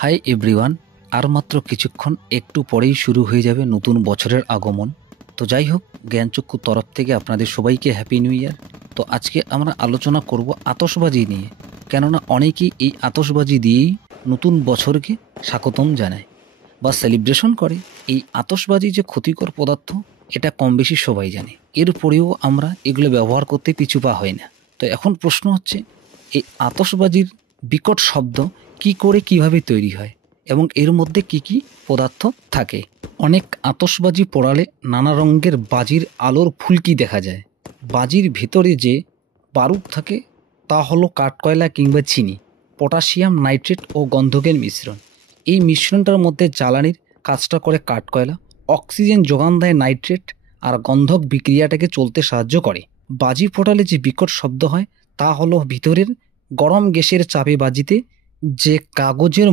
Hi everyone, আর মাত্র কিছুক্ষণ একটু পরেই শুরু হয়ে যাবে নতুন বছরের আগমন। তো যাই হোক, জ্ঞানচক্ষু তরফ থেকে আপনাদের সবাইকে হ্যাপি নিউ ইয়ার। তো আজকে আমরা আলোচনা করব আতশবাজি নিয়ে, কেননা অনেকেই এই আতশবাজি দিয়েই নতুন বছরকে স্বাগতম জানায় বা সেলিব্রেশন করে। এই আতশবাজি যে ক্ষতিকর পদার্থ, এটা কম বেশি সবাই জানে, এরপরেও আমরা এগুলো ব্যবহার করতে পিছু পা হয় না। তো এখন প্রশ্ন হচ্ছে, এই আতশবাজির বিকট শব্দ কি করে কিভাবে তৈরি হয় এবং এর মধ্যে কি কি পদার্থ থাকে। অনেক আতশবাজি পোড়ালে নানা রঙের বাজির আলোর ফুলকি দেখা যায়। বাজির ভেতরে যে বারুদ থাকে তা হলো কাঠকয়লা কিংবা চিনি, পটাশিয়াম নাইট্রেট ও গন্ধকের মিশ্রণ। এই মিশ্রণটার মধ্যে জ্বালানির কাজটা করে কাঠকয়লা, অক্সিজেন যোগান দেয় নাইট্রেট, আর গন্ধক বিক্রিয়াটাকে চলতে সাহায্য করে। বাজি ফোটালে যে বিকট শব্দ হয় তা হলো ভিতরের গরম গ্যাসের চাপে বাজিতে যে কাগজের